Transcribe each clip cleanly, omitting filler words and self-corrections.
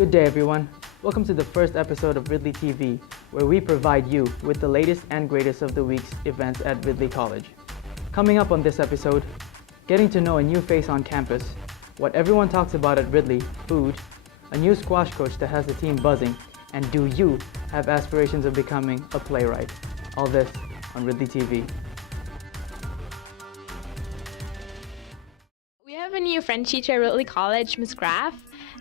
Good day, everyone. Welcome to the first episode of Ridley TV, where we provide you with the latest and greatest of the week's events at Ridley College. Coming up on this episode, getting to know a new face on campus, what everyone talks about at Ridley, food, a new squash coach that has the team buzzing, and do you have aspirations of becoming a playwright? All this on Ridley TV. We have a new French teacher at Ridley College, Miss Graff,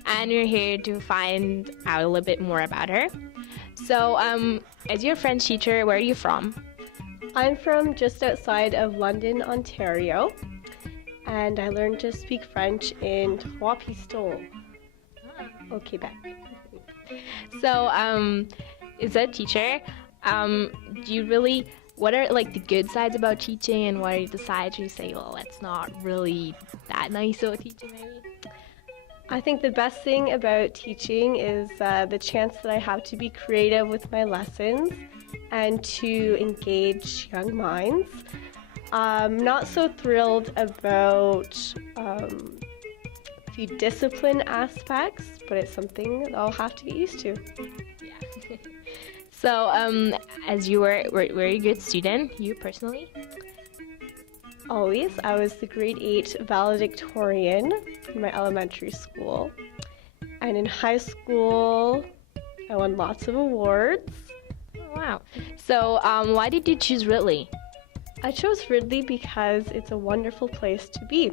and we're here to find out a little bit more about her. So, as your French teacher, where are you from? I'm from just outside of London, Ontario, and I learned to speak French in Trois Pistons au Québec. So, as a teacher, what are like the good sides about teaching, and what are the sides you say, well, it's not really that nice about teaching, maybe? I think the best thing about teaching is the chance that I have to be creative with my lessons and to engage young minds. I'm not so thrilled about a few discipline aspects, but it's something that I'll have to get used to. Yeah. So, as you were a good student, you personally? Always. I was the grade 8 valedictorian in my elementary school. And in high school, I won lots of awards. Oh, wow. So, why did you choose Ridley? I chose Ridley because it's a wonderful place to be.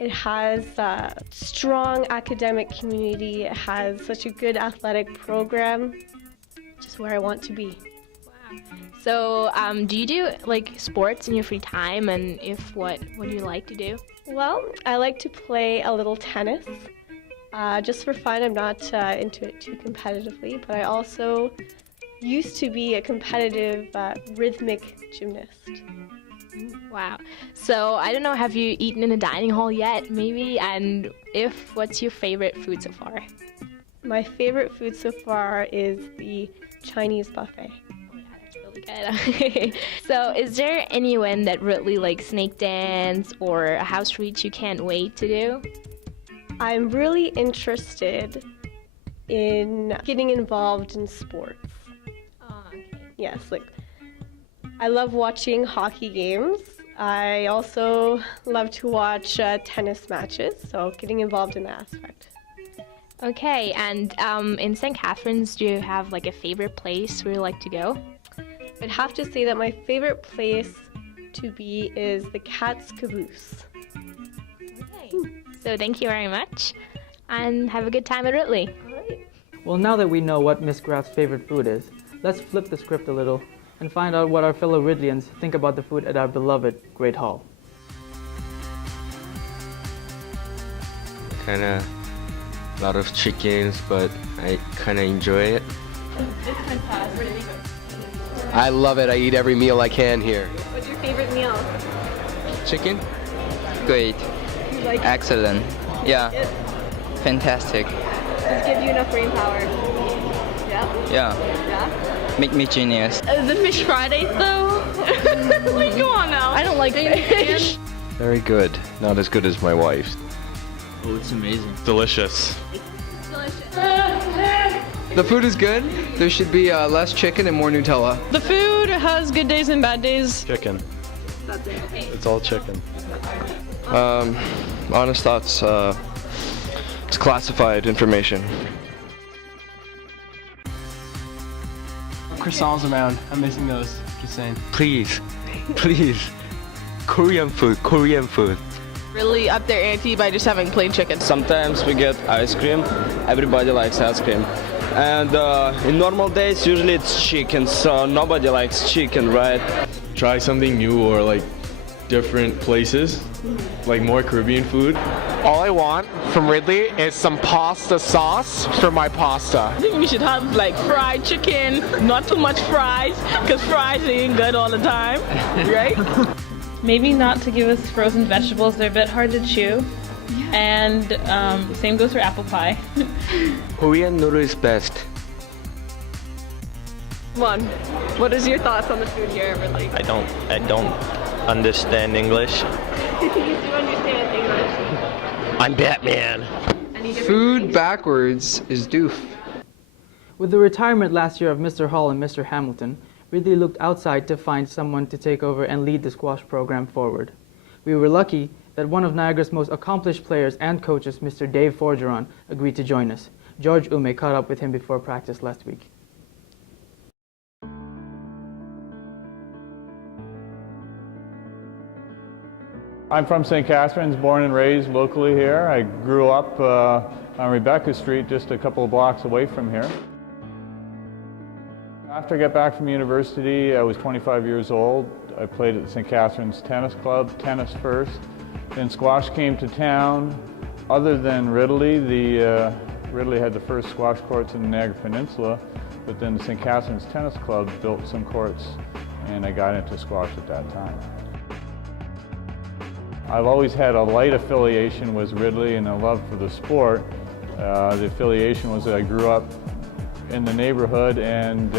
It has a strong academic community. It has such a good athletic program. Just where I want to be. Wow. So, do you do like sports in your free time, and if what do you like to do? Well, I like to play a little tennis, just for fun. I'm not into it too competitively, but I also used to be a competitive rhythmic gymnast. Wow. So, I don't know, have you eaten in a dining hall yet, maybe? And if, what's your favorite food so far? My favorite food so far is the Chinese buffet. Good. So, is there anyone that really like snake dance or a house reach you can't wait to do? I'm really interested in getting involved in sports. Oh, okay. Yes, like I love watching hockey games. I also love to watch tennis matches, so getting involved in that aspect. Okay, and in St. Catharines, do you have like a favorite place where you like to go? I'd have to say that my favorite place to be is the Cat's Caboose. Okay. So thank you very much, and have a good time at Ridley. All right. Well, now that we know what Miss Graff's favorite food is, let's flip the script a little and find out what our fellow Ridleyans think about the food at our beloved Great Hall. Kinda a lot of chickens, but I kinda enjoy it. It's fantastic. Really good. I love it. I eat every meal I can here. What's your favorite meal? Chicken? Great. You like Excellent. Yeah. it? Fantastic. Does it give you enough brain power? Yeah? Yeah. Yeah? Make me genius. The fish Fridays though? Like, come on now. I don't like fish. Very good. Not as good as my wife's. Oh, it's amazing. Delicious. The food is good. There should be less chicken and more Nutella. The food has good days and bad days. Chicken. It's all chicken. Honest thoughts, it's classified information. Croissants around. I'm missing those. Just saying. Please, please. Korean food. Really up their ante by just having plain chicken. Sometimes we get ice cream. Everybody likes ice cream. And in normal days, usually it's chicken, so nobody likes chicken, right? Try something new or like different places, like more Caribbean food. All I want from Ridley is some pasta sauce for my pasta. I think we should have like fried chicken, not too much fries, because fries ain't good all the time, right? Maybe not to give us frozen vegetables, they're a bit hard to chew. And same goes for apple pie. Korean noodle is best. Come on. What is your thoughts on the food here at Ridley? I don't understand English. You do understand English. I'm Batman. And Food backwards is doof. With the retirement last year of Mr. Hall and Mr. Hamilton, Ridley looked outside to find someone to take over and lead the squash program forward. We were lucky that one of Niagara's most accomplished players and coaches, Mr. Dave Forgeron, agreed to join us. George Ume caught up with him before practice last week. I'm from St. Catharines, born and raised locally here. I grew up on Rebecca Street, just a couple of blocks away from here. After I got back from university, I was 25 years old. I played at the St. Catharines Tennis Club, tennis first. Then squash came to town. Other than Ridley, Ridley had the first squash courts in the Niagara Peninsula, but then the St. Catharines Tennis Club built some courts, and I got into squash at that time. I've always had a light affiliation with Ridley and a love for the sport. The affiliation was that I grew up in the neighborhood, and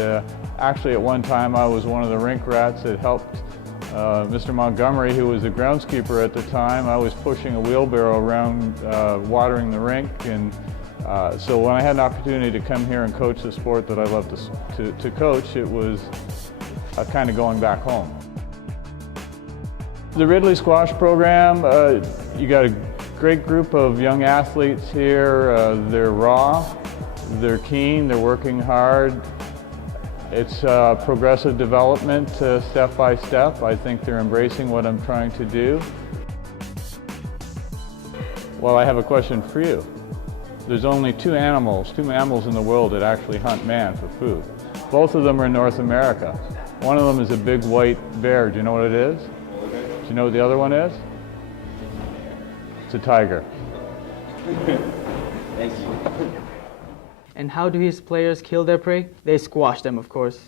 actually at one time I was one of the rink rats that helped Mr. Montgomery, who was the groundskeeper at the time. I was pushing a wheelbarrow around watering the rink, and so when I had an opportunity to come here and coach the sport that I love to coach, it was kind of going back home. The Ridley Squash program, you got a great group of young athletes here. They're raw, they're keen, they're working hard. It's progressive development step by step. I think they're embracing what I'm trying to do. Well, I have a question for you. There's only two mammals in the world that actually hunt man for food. Both of them are in North America. One of them is a big white bear. Do you know what it is? Do you know what the other one is? It's a tiger. Thank you. And how do his players kill their prey? They squash them, of course.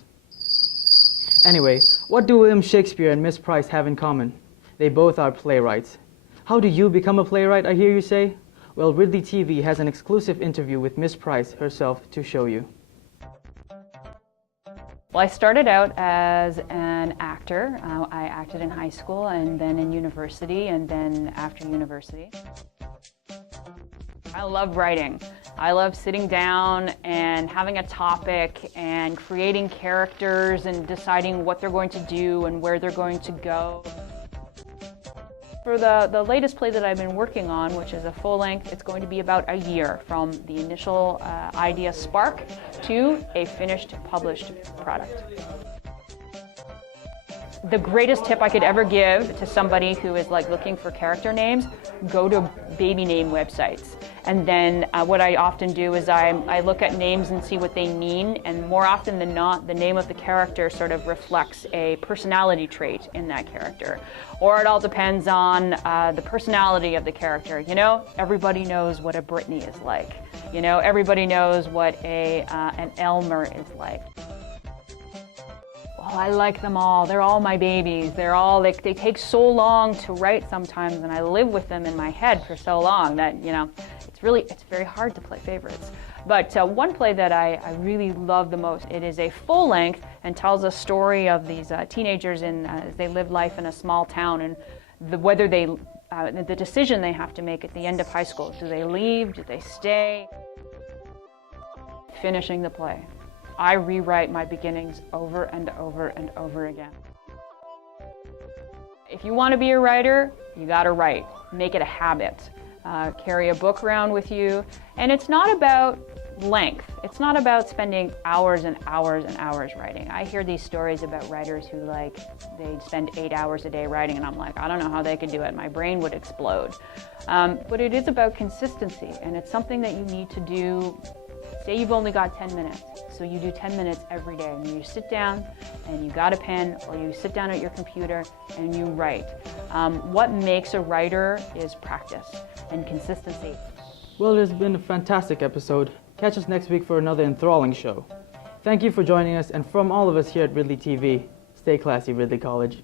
Anyway, what do William Shakespeare and Miss Price have in common? They both are playwrights. How do you become a playwright, I hear you say? Well, Ridley TV has an exclusive interview with Miss Price herself to show you. Well, I started out as an actor. I acted in high school and then in university and then after university. I love writing. I love sitting down and having a topic and creating characters and deciding what they're going to do and where they're going to go. For the latest play that I've been working on, which is a full length, it's going to be about a year from the initial idea spark to a finished, published product. The greatest tip I could ever give to somebody who is looking for character names, go to baby name websites. And then what I often do is I look at names and see what they mean, and more often than not, the name of the character sort of reflects a personality trait in that character. Or it all depends on the personality of the character. You know, everybody knows what a Brittany is like. You know, everybody knows what an Elmer is like. Well, I like them all. They're all my babies. They're all, they take so long to write sometimes, and I live with them in my head for so long that, you know, it's very hard to play favorites. But one play that I really love the most, it is a full length and tells a story of these teenagers as they live life in a small town, and the decision they have to make at the end of high school. Do they leave? Do they stay? Finishing the play. I rewrite my beginnings over and over and over again. If you want to be a writer, you got to write. Make it a habit. Carry a book around with you. And it's not about length. It's not about spending hours and hours and hours writing. I hear these stories about writers who they spend 8 hours a day writing, and I'm like, I don't know how they could do it. My brain would explode. But it is about consistency, and it's something that you need to do. Say you've only got 10 minutes, so you do 10 minutes every day, and you sit down and you got a pen, or you sit down at your computer and you write. What makes a writer is practice and consistency. Well, it has been a fantastic episode. Catch us next week for another enthralling show. Thank you for joining us, and from all of us here at Ridley TV, stay classy, Ridley College.